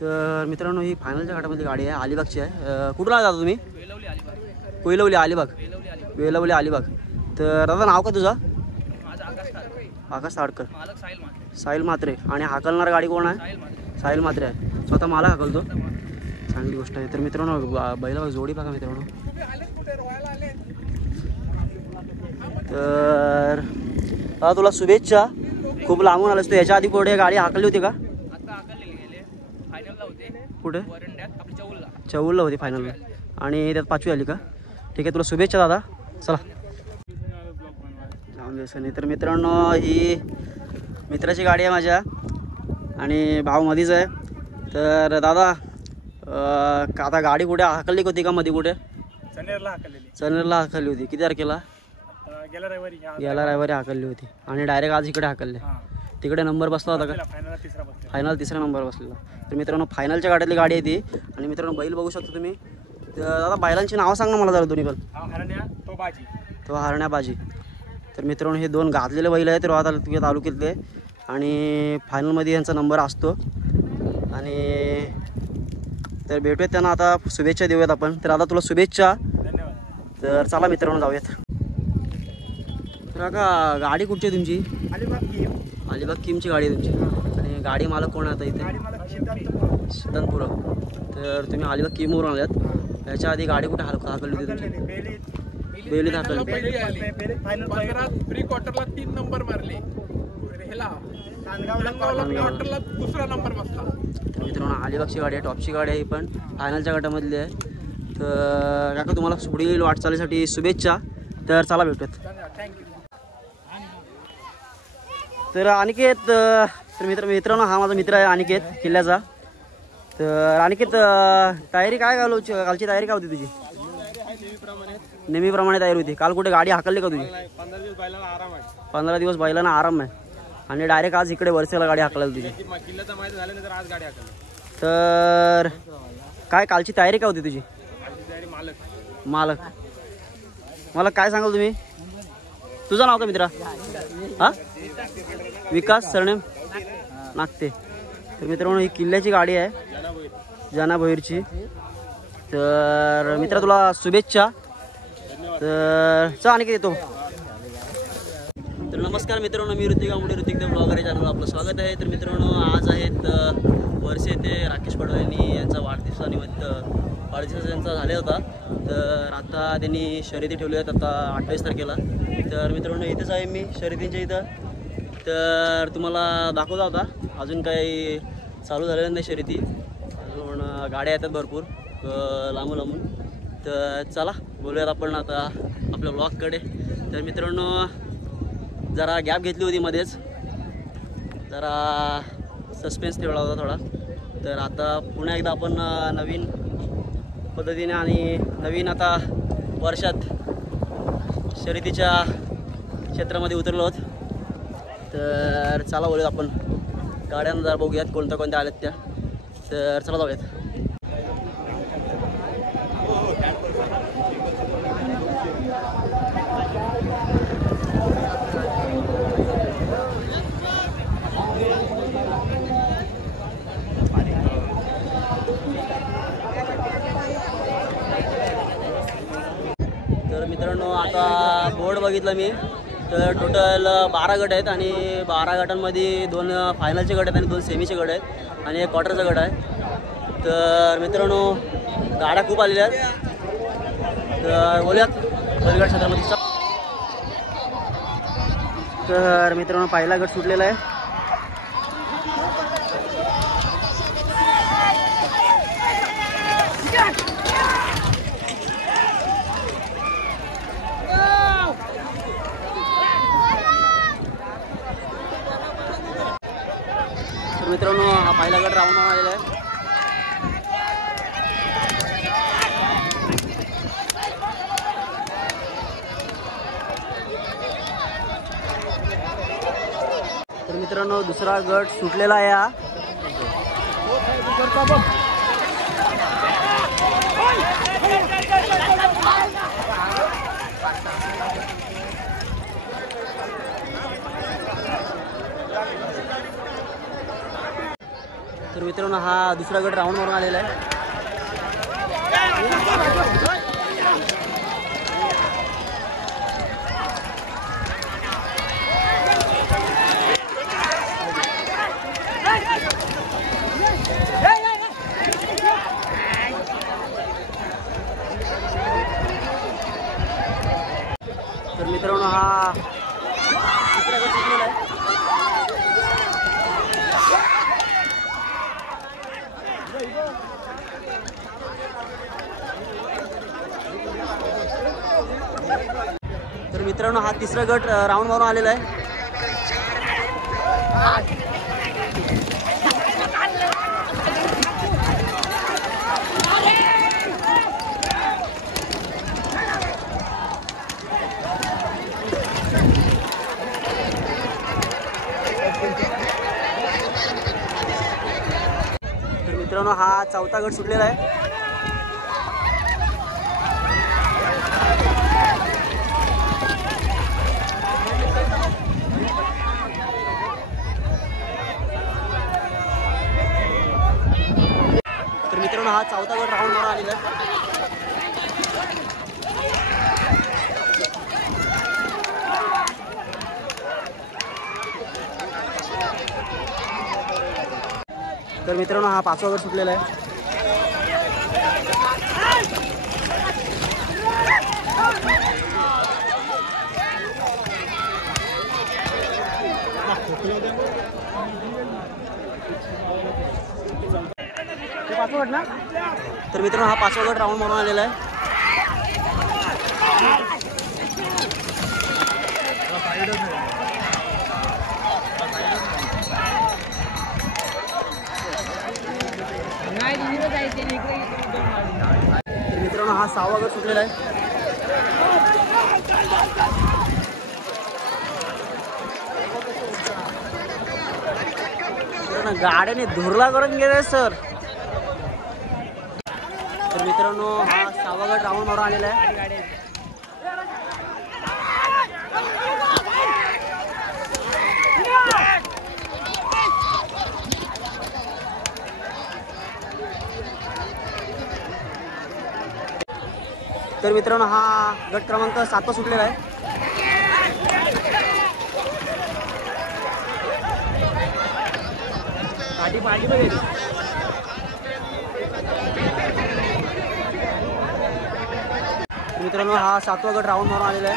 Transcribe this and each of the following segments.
तर मित्रांनो ही फायनलच्या गटामधली गाडी आहे, अलिबागची आहे। कुठून आला दादा तुम्ही? कोयलवली अलिबाग। वेलवली अलिबाग। तर दादा नाव का तुझं? आकाश ताडकर। साहिल म्हात्रे। आणि हाकलणार गाडी कोण आहे? साहिल म्हात्रे आहे, स्वतः मला हाकलतो, चांगली गोष्ट आहे। तर मित्रांनो बैला जोडी बघा मित्रांनो। तर दादा तुला शुभेच्छा, खूप लांबून आलास तू। याच्या आधी पुढे गाडी हाकलली होती का? कुठे? चौलला होती फायनलला, आणि त्यात 5वी आली का? ठीक आहे, तुला शुभेच्छा दादा, चला जाऊन द्यायचं नाही। तर मित्रांनो ही मित्राची गाडी आहे माझ्या, आणि भाव मधीच आहे। तर दादा आता गाडी कुठे हाकलली होती का? मध्ये कुठे? चनेरला हाकलली होती। किती तारखेला? गेल्या रविवारी हाकलली होती, आणि डायरेक्ट आज इकडे हाकलले। तिकडे नंबर बसला होता का? फायनल तिसरा नंबर बसलेला। तर मित्रांनो फायनलच्या गाडीतली गाडी आहे ती। आणि मित्रांनो बैल बघू शकता तुम्ही। तर दादा बैलांची नावं सांग ना मला जरा दोन्ही बैल। तो हरण्या बाजी। तर मित्रांनो हे दोन घातलेले बैल आहेत रोहा तालुक्यातले, आणि फायनलमध्ये यांचा नंबर असतो। आणि तर भेटूयात त्यांना, आता शुभेच्छा देऊयात आपण। तर आता तुला शुभेच्छा। तर चला मित्रांनो जाऊयात। तर का गाडी कुठची आहे तुमची? अलिबाग किमची गाडी आहे तुमची, आणि गाडी मालक कोण आता इथे? सिद्धांतपुर। तर तुम्ही अलिबाग किमवरून आल्यात। याच्या आधी गाडी कुठे हाकलली होती तुमची? बेलीत हाकलली। प्री क्वार्टरला 3 नंबर मारले, क्वार्टरला दुसरा नंबर बसला। तर मित्रांनो अलिबागची गाडी आहे, टॉपची गाडी आहे, पण फायनलच्या गटामधली आहे। तर काका तुम्हाला पुढील वाटचालीसाठी शुभेच्छा। तर चला भेटूयात। तर अनिकेत, तर मित्रांनो हा माझा मित्र आहे अनिकेत किल्ल्याचा। तर अनिकेत तयारी काय कालची तयारी काय होती तुझी? नेहमीप्रमाणे तयारी होती। काल कुठे गाडी हाकलली का तुझी? 15 दिवस बैलांना आराम आहे, आणि डायरेक्ट आज इकडे वर्षाला गाडी हाकलायला तुझी। तर काय कालची तयारी काय होती तुझी? मालक मला काय सांगाल तुम्ही? तुझं नाव का मित्रा? हा विकास सरनेम नागते। तर मित्रांनो ही किल्ल्याची गाडी आहे, जाना भैरची। तर मित्रा तुला शुभेच्छा। तर चला आणखी देतो। तर नमस्कार मित्रांनो, मी ऋतिक आंबोडे, ऋतिक द ब्लॉगर या चॅनलवर आपलं स्वागत आहे। तर मित्रांनो आज आहेत वर्षे ते राकेश पडवळनी यांचा वाढदिवसानिमित्त वाढदिवस यांचा झाला होता। तर आता त्यांनी शर्यती ठेवल्या आहेत आता 28 तारखेला। तर मित्रांनो इथेच आहे मी शर्यतींच्या इथं। तर तुम्हाला दाखवता होता, अजून काही चालू झालेलं नाही शर्यती, अजून गाड्या येतात भरपूर लांबून लांबून। तर चला बोलूयात आपण आता आपल्या ब्लॉगकडे। तर मित्रांनो जरा गॅप घेतली होती मध्येच, जरा सस्पेन्स ठेवला होता थोडा। तर आता पुन्हा एकदा आपण नवीन पद्धतीने आणि नवीन आता वर्षात शर्यतीच्या क्षेत्रामध्ये उतरलो आहोत। तर चला बोलूयात आपण गाड्यांना, जरा बघूयात कोणत्या कोणत्या आल्यात त्या। तर चला जाऊयात। तर मित्रांनो आता बोर्ड बघितला मी, तर टोटल 12 गट आहेत, आणि 12 गटांमध्ये 2 फायनलचे गट आहेत आणि 2 सेमीचे गट आहेत, आणि 1 क्वार्टरचा गट आहे। तर मित्रांनो गाड्या खूप आलेल्या आहेत। तर बोलूयात बलगड क्षेत्रामध्ये। तर मित्रांनो पहिला गट सुटलेला आहे। तर मित्रांनो हा पहिला गट राऊंड आलेला आहे। तर मित्रांनो दुसरा गट सुटलेला आहे हा। तर मित्रांनो हा दुसरा गट राऊंड मारून आलेला आहे. तर मित्रांनो हा दुसरा गट जिंकलेला आहे. तर मित्रांनो हा तिसरा गट राऊंड मारून आलेला आहे. तर मित्रांनो हा चौथा गट सुटलेला आहे. तर मित्रांनो हा चौथा गट राऊंड मारून आलेला आहे. तर मित्रांनो हा पाचवा गट सुटलेला आहे. पाचवा गट ना. तर मित्रांनो हा पाचवा गट राऊंड मारून आलेला आहे. तर मित्रांनो हा सहावा गट सुटलेला आहे. गाड्याने धुरला करून गेले सर. तर मित्रांनो हा सहावा गट राऊंड मारून आलेला आहे. तर मित्रांनो हा गट क्रमांक 7 सुटलेला आहे. मित्रांनो हा 7वा गट राऊंड मारून आलेला आहे.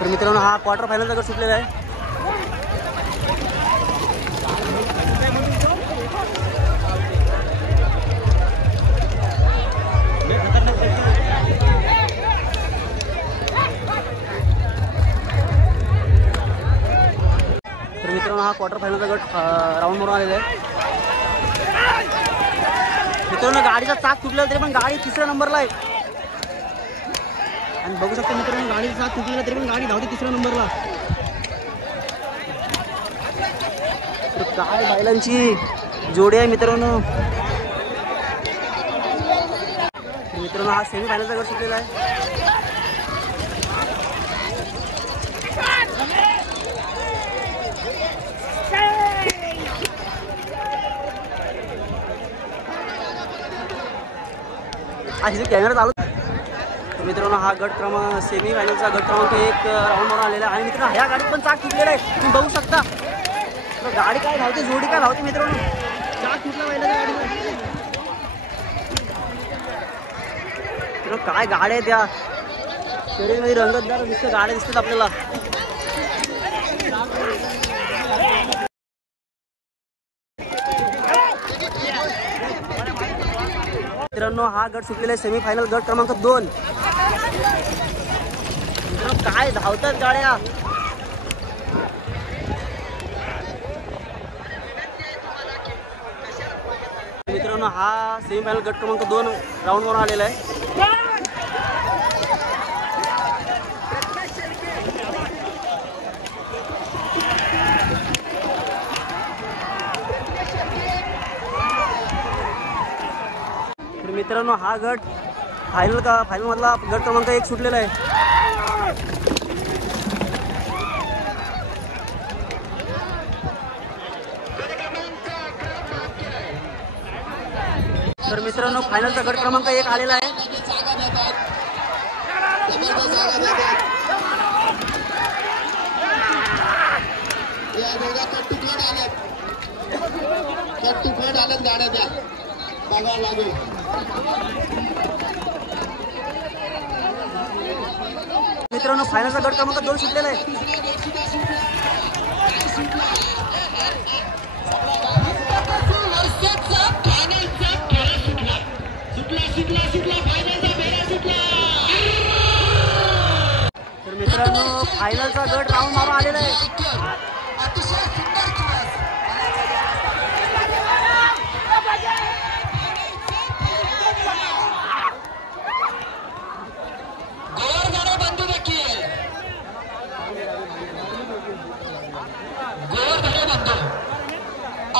तर मित्रांनो हा क्वार्टर फायनलचा गट सुटलेला आहे. तर मित्रांनो हा क्वार्टर फायनलचा गट राऊंड मारून आलेला आहे. मित्रांनो गाडीचा चाक तुटलेला तरी पण गाडी तिसऱ्या नंबरला आहे. आणि बघू शकता मित्रांनो गाडीचा चाक तुटलेला तरी पण गाडी धावते तिसऱ्या नंबरला. तर काय बैलांची जोडी आहे मित्रांनो. मित्रांनो हा सेमी फायनलचा गट सुटलेला आहे. अशी कॅमेरा चालू. मित्रांनो हा गट क्रमांक सेमी फायनलचा गट क्रमांक 1 राऊंड मारून आलेला आहे. आणि मित्रांनो ह्या गाडीत पण चाक तुटलेला आहे. तुम्ही बघू शकता गाडी काय धावते, जोडी काय धावते मित्रांनो. चाक तुटला बैलाच्या गाडीला. काय गाड्या त्या शरीरमध्ये रंगतदार दिसतं गाड्या दिसतात आपल्याला. मित्रांनो हा गट सुटलेला आहे सेमी फायनल गट क्रमांक 2. मित्रांनो काय धावतात गाड्या. मित्रांनो हा सेमी फायनल गट क्रमांक 2 राऊंड वर आलेला आहे. मित्रांनो हा गट फायनल मधला गट क्रमांक 1 सुटलेला आहे. तर मित्रांनो फायनलचा गट क्रमांक 1 आलेला आहे. गाड्या द्या बघावं लागेल. मित्रांनो फायनलचा गट क्रमांक 2 सुटलेला आहे. तर मित्रांनो फायनलचा गट राऊंड मारून आलेला आहे.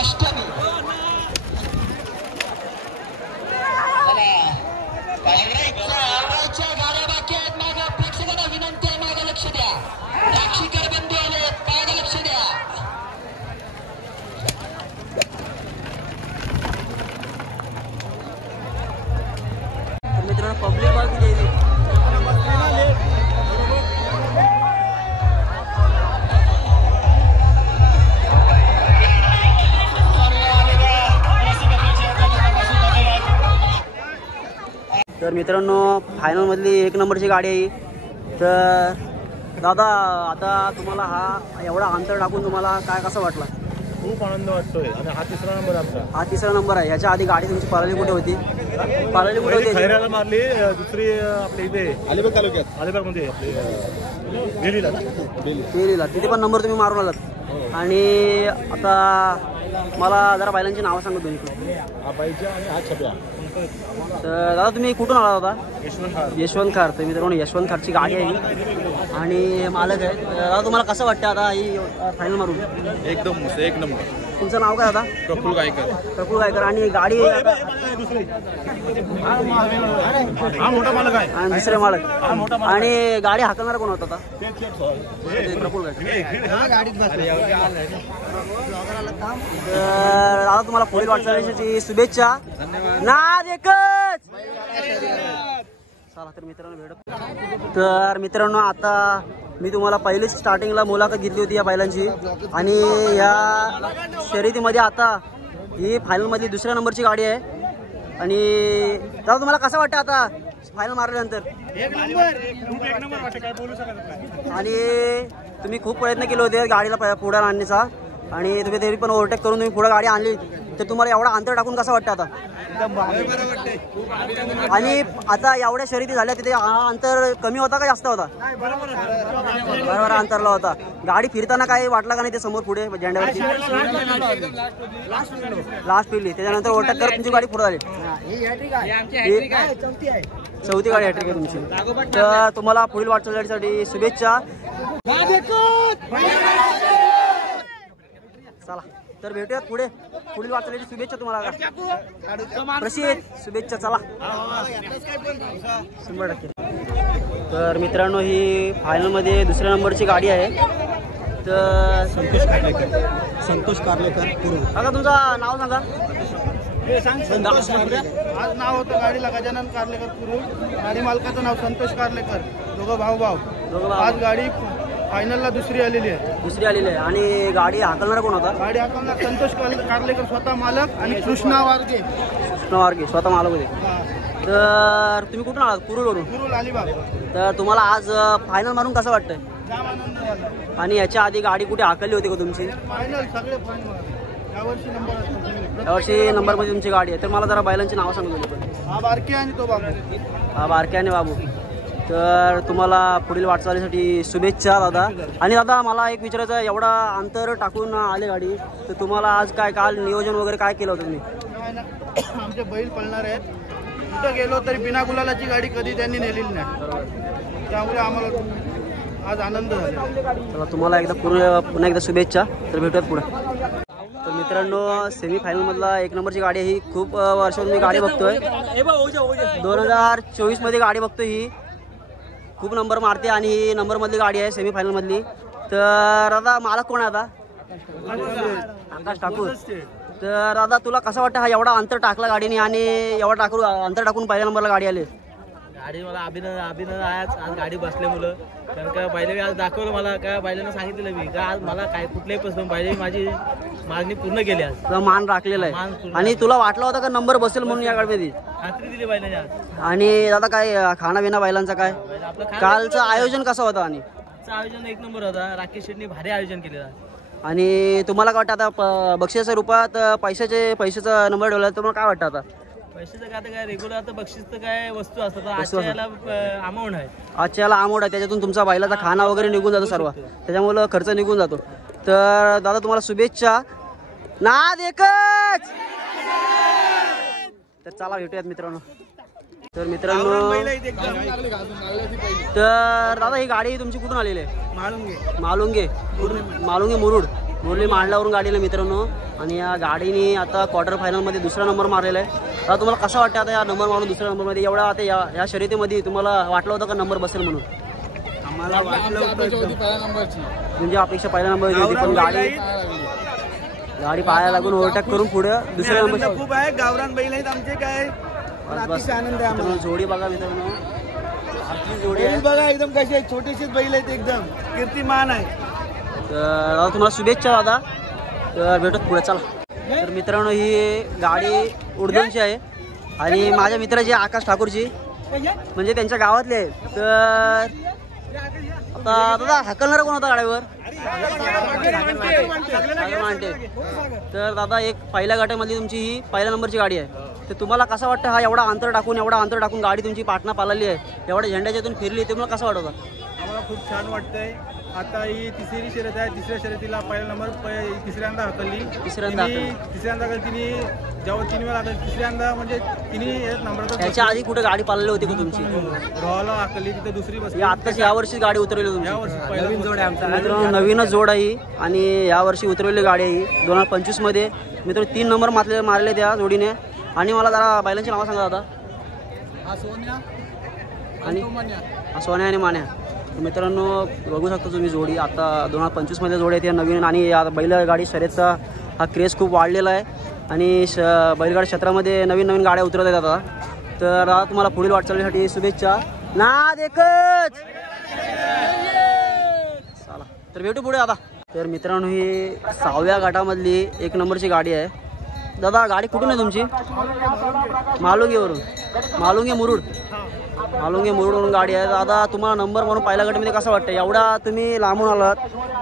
अष्टमी गाड्या बाकी आहेत. मागे प्रेक्षकांना विनंती आहे, मागे लक्ष द्या. राक्षीकर बंधू आलेत, मागे लक्ष द्या. मित्रांनो पब्लिक बाजू द्यायची. तर मित्रांनो फायनलमधली 1 नंबरची गाडी आहे. तर दादा आता तुम्हाला हा एवढा अंतर टाकून तुम्हाला काय कसं वाटलं? खूप आनंद वाटतोय. आणि हा 3रा नंबर आमचा. हा 3रा नंबर आहे. याच्या आधी गाडी तुमची पळाली कुठे होती? पळाली कुठे होती? खैऱ्याला मारली. दुसरी आपल्या इथे अलिबाग तालुक्यात अलिबागमध्ये आपली डेलीला तिथे पण नंबर तुम्ही मारून आलात. आणि आता मला जरा बैलांची नावं सांगा तुम्ही. हा बाईच्या आणि हा छब्या. तर दादा तुम्ही कुठून आला होता? यशवंत खार. तर मित्रांनो यशवंत खारची गाडी आहे आणि मालक आहे. दादा तुम्हाला कसं वाटतं आता ही फायनल मारून? एकदम 1 नंबर. तुमचं नाव काय दादा? प्रफुल्ल गायकर. प्रफुल्ल गायकर. आणि गाडी हा मोठा मालक आहे आणि दुसरे मालक. आणि गाडी हाकलणारा कोण होता? प्रफुल्ल गायकर. दादा तुम्हाला पुढील वाटचालीची शुभेच्छा. नाद एकच. चला तर मित्रांनो भेट. तर मित्रांनो आता मी तुम्हाला पहिलीच स्टार्टिंगला मुलाखत घेतली होती या बैलांची. आणि या शर्यतीमध्ये आता ही फायनलमधली 2ऱ्या नंबरची गाडी आहे. आणि दादा तुम्हाला कसं वाटतं आता फायनल मारल्यानंतर? 1 नंबर वाटतं, काय बोलू शकत नाही. आणि तुम्ही खूप प्रयत्न केले होते गाडीला पुढे आणण्याचा आणि तुम्ही तरी पण ओव्हरटेक करून तुम्ही पुढे गाडी आणली. तर तुम्हाला एवढा अंतर टाकून कसं वाटतं आता? आणि आता एवढ्या शर्यती झाल्या तिथे हा अंतर कमी होता का जास्त होता? बरोबर अंतरला होता. गाडी फिरताना काय वाटलं का नाही ते समोर पुढे झेंड्यावरती? लास्ट पिली त्याच्यानंतर ओव्हरटेक करत तुमची गाडी पुढे झाली. चौथी गाडी हॅट्रिक आहे तुमची. तर तुम्हाला पुढील वाटचालीसाठी शुभेच्छा. चला तर भेटूयात पुढे. पुढील वाटचालीची शुभेच्छा तुम्हाला. प्रसिद्ध शुभेच्छा. चला 100%. तर मित्रांनो ही फायनलमध्ये 2ऱ्या नंबरची गाडी आहे. तर संतोष कारलेकर. काका तुमचं नाव सांगा. आज नाव होतं गाडीला गजानन कारलेकर कुरुल. गाडी मालकाचं नाव संतोष कारलेकर. दोघं भाऊ. आज गाडी फायनलला 2री आलेली आहे. 2री आलेली आहे. आणि गाडी हाकलणारा कोण होता? गाडी हाकलणारा संतोष कारलेकर स्वतः मालक आणि कृष्णा वारगे स्वतः मालक होते. तर तुम्ही कुठून आलात? कुरुल अलिबाग. तर तुम्हाला आज फायनल मारून कसं वाटतंय? जाम आनंद झाला. आणि याच्या आधी गाडी कुठे हाकलली होती का तुमची? फायनल सगळे फायनल यावर्षी नंबर असतो. यावर्षी नंबरमध्ये तुमची गाडी आहे. तर मला जरा बैलांची नावं सांगू तुम्ही. हा बारके आणि तो बाबू. हा बारके आणि बाबू. तर तुम्हाला पुढील वाटचालीसाठी शुभेच्छा दादा. आणि दादा मला एक विचारायचं आहे, एवढा अंतर टाकून आले गाडी तर तुम्हाला आज काय काल नियोजन वगैरे काय केलं होतं तुम्ही? आमचे बैल पळणार आहेत. कुठं गेलो तरी बिना गुलालाची गाडी कधी त्यांनी नेलेली नाही. त्यामुळे आम्हाला आज आनंद झाला. चला तुम्हाला पुन्हा एकदा शुभेच्छा. तर भेटूयात पुढे. तर मित्रांनो सेमीफायनल मधला 1 नंबरची गाडी आहे ही. खूप वर्षांनी मी गाडी बघतोय. 2024 मध्ये गाडी बघतोय ही. खूप नंबर मारते आणि ही नंबर मधली गाडी आहे सेमीफायनल मधली. तर आता मालक कोण आहे आता? आकाश ठाकूर. तर दादा तुला कसं वाटतं हा एवढा अंतर टाकला गाडीने आणि एवढा अंतर टाकून पहिल्या नंबरला गाडी आली? गाडी मला अभिनंदन आज गाडी बसले मुलं. कारण का पहिले आज दाखवलं मला काय बैलांना सांगितलं मी का आज मला काय कुठल्याही पासून पहिले माझी मागणी पूर्ण केली आज. तुला मान राखलेला आहे आणि तुला वाटलं होतं का नंबर बसेल म्हणून या गाडीमध्ये? खात्री दिली बैलांनी आज. आणि दादा काय खाना बिना बैलांचा काय कालचं आयोजन कसं होतं? आणि आयोजन 1 नंबर होता. राकेश शेट्टी भारी आयोजन केलेलं. आणि तुम्हाला काय वाटतं आता बक्षिसाच्या रूपात पैशाचा नंबर ठेवला तुम्हाला काय वाटतं आता? पैशाचं काय आता काय रेग्युलर आता बक्षीस तर काय वस्तू असतात. आजच्या याला अमाऊंट आहे. आजच्या याला अमाऊंट आहे त्याच्यातून तुमचा बैलाचा खाना वगैरे निघून जातो सर्व. त्याच्यामुळं खर्च निघून जातो. तर दादा तुम्हाला शुभेच्छा. नाद एकच. तर चला भेटूयात मित्रांनो. तर मित्रांनो तर दादा ही गाडी तुमची कुठून आलेली आहे? मालुंगे मुरुडली मांडलावरून गाडीला मित्रांनो. आणि या गाडीने आता क्वार्टर फायनलमध्ये 2रा नंबर मारलेला आहे. आता तुम्हाला कसं वाटतं आता या नंबर मारून 2ऱ्या नंबरमध्ये एवढा आता या शर्यतीमध्ये तुम्हाला वाटलं होतं का नंबर बसेल म्हणून? आम्हाला वाटलं होतं म्हणजे अपेक्षा पहिल्या नंबर होती पण गाडी पाहायला लागून ओव्हरटेक करून पुढे 2ऱ्या नंबर. खूप आहे गावरान बैल आहेत आमचे काय अतिशय आनंद आहे आम्हाला. जोडी बघा मित्रांनो आपली जोडी आहे बघा एकदम कशी आहे. छोटेसेच बैल आहेत एकदम कीर्तिमान आहे. तर तुम्हाला शुभेच्छा दादा. तर भेटत पुढे चला. तर मित्रांनो ही गाडी उडदूमची आहे आणि माझ्या मित्राची आकाश ठाकूरची म्हणजे त्यांच्या गावातले आहे. तर आता दादा हाकलणार कोण होता गाडीवर? मांटे. तर दादा एक पहिल्या गटामधली तुमची ही पहिल्या नंबरची गाडी आहे. तर तुम्हाला कसं वाटतं हा एवढा अंतर टाकून गाडी तुमची पाटणा पाळली आहे एवढ्या झेंड्याच्यातून फिरली ते मला कसं वाटत होतं? आम्हाला खूप छान वाटतंय. आता ही 3री शर्यत आहे. 3ऱ्या शर्यतीला पहिला नंबर तिसऱ्यांदा हाकलली. तिसऱ्यांदा तिने जेव्हा 3 वेळा हाकलली तिसऱ्यांदा म्हणजे तिने नंबर. त्याच्या आधी कुठे गाडी पाळलेली होती का तुमची? रोहाला हाकलली तिथे 2री बसली. आत्ताच यावर्षी गाडी उतरवली तुमची? नवीन जोड आहे आमचा मित्रांनो नवीनच जोड आहे आणि यावर्षी उतरवलेली गाडी आहे 2025 मध्ये. मित्रांनो 3 नंबर मारले त्या जोडीने. आणि मला जरा बैलांची नावं सांगा दादा. आणि सोन्या आणि मान्या. मित्रांनो बघू शकता तुम्ही जोडी आता 2025 मध्ये जोडी आहे नवीन. आणि या बैलगाडी शर्यतचा हा क्रेज खूप वाढलेला आहे आणि बैलगाडी क्षेत्रामध्ये नवीन गाड्या उतरत आहेत आता. तर आता तुम्हाला पुढील वाटचालीसाठी शुभेच्छा. नाद एकच. चला तर भेटू पुढे आता. तर मित्रांनो ही 6व्या गटामधली 1 नंबरची गाडी आहे. दादा गाडी कुठून आहे तुमची? मालुंगे मुरुडवरून गाडी आहे. दादा तुम्हाला नंबर म्हणून पहिल्या गटामध्ये कसं वाटतं? एवढा तुम्ही लांबून आलात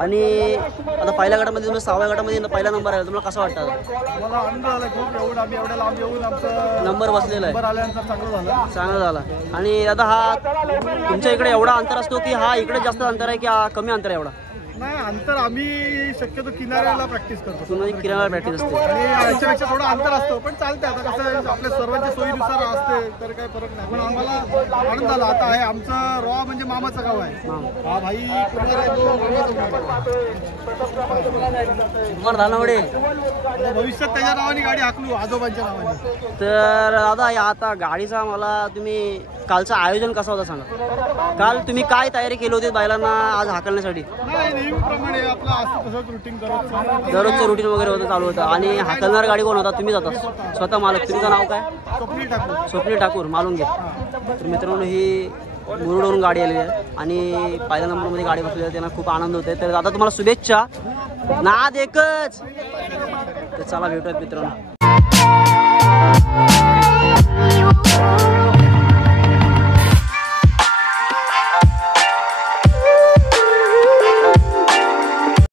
आणि आता पहिल्या गटामध्ये तुम्ही 6व्या गटामध्ये पहिला नंबर आहे. तुम्हाला कसं वाटतं? मला आनंद झाला खूप. आम्ही एवढ्या लांब येऊन आमचा नंबर बसलेला आहे. चांगलं झालं. आणि आता हा तुमच्या इकडे एवढा अंतर असतो की हा इकडे जास्त अंतर आहे की कमी अंतर आहे? एवढा नाही अंतर. आम्ही शक्यतो किनाऱ्याला प्रॅक्टिस करतो. तुम्ही किनाऱ्याला प्रॅक्टिस असते आणि याच्यापेक्षा थोडं अंतर असतो पण चालते. आता कसं आपल्या सर्वांच्या सोयीनुसार असते तर काही फरक नाही. पण आम्हाला आनंद झाला. आता आहे आमचं रॉ म्हणजे मामाचं गाव आहे. हा भाई भविष्यात त्याच्या नावाने गाडी हाकलू आजोबांच्या नावाने. तर दादा आता गाडीचा मला तुम्ही कालचं आयोजन कसं होतं सांगा? काल तुम्ही काय तयारी केली होती बैलांना आज हाकलण्यासाठी? नाही नेहमीप्रमाणे आपलं असं तसंच रुटीन करत दररोजचं रुटीन वगैरे होतं चालू होतं. आणि हाकलणार गाडी कोण होता? तुम्ही जाता स्वतः मालक? तुमचं नाव काय? स्वप्नील ठाकूर मालुंगे. तर मित्रांनो ही मुरुडवरून गाडी आलेली आहे आणि पहिल्या नंबरमध्ये गाडी बसलेली आहे. त्यांना खूप आनंद होतोय. तर आता तुम्हाला शुभेच्छा. नाद एकच. तर चला भेटूयात मित्रांनो.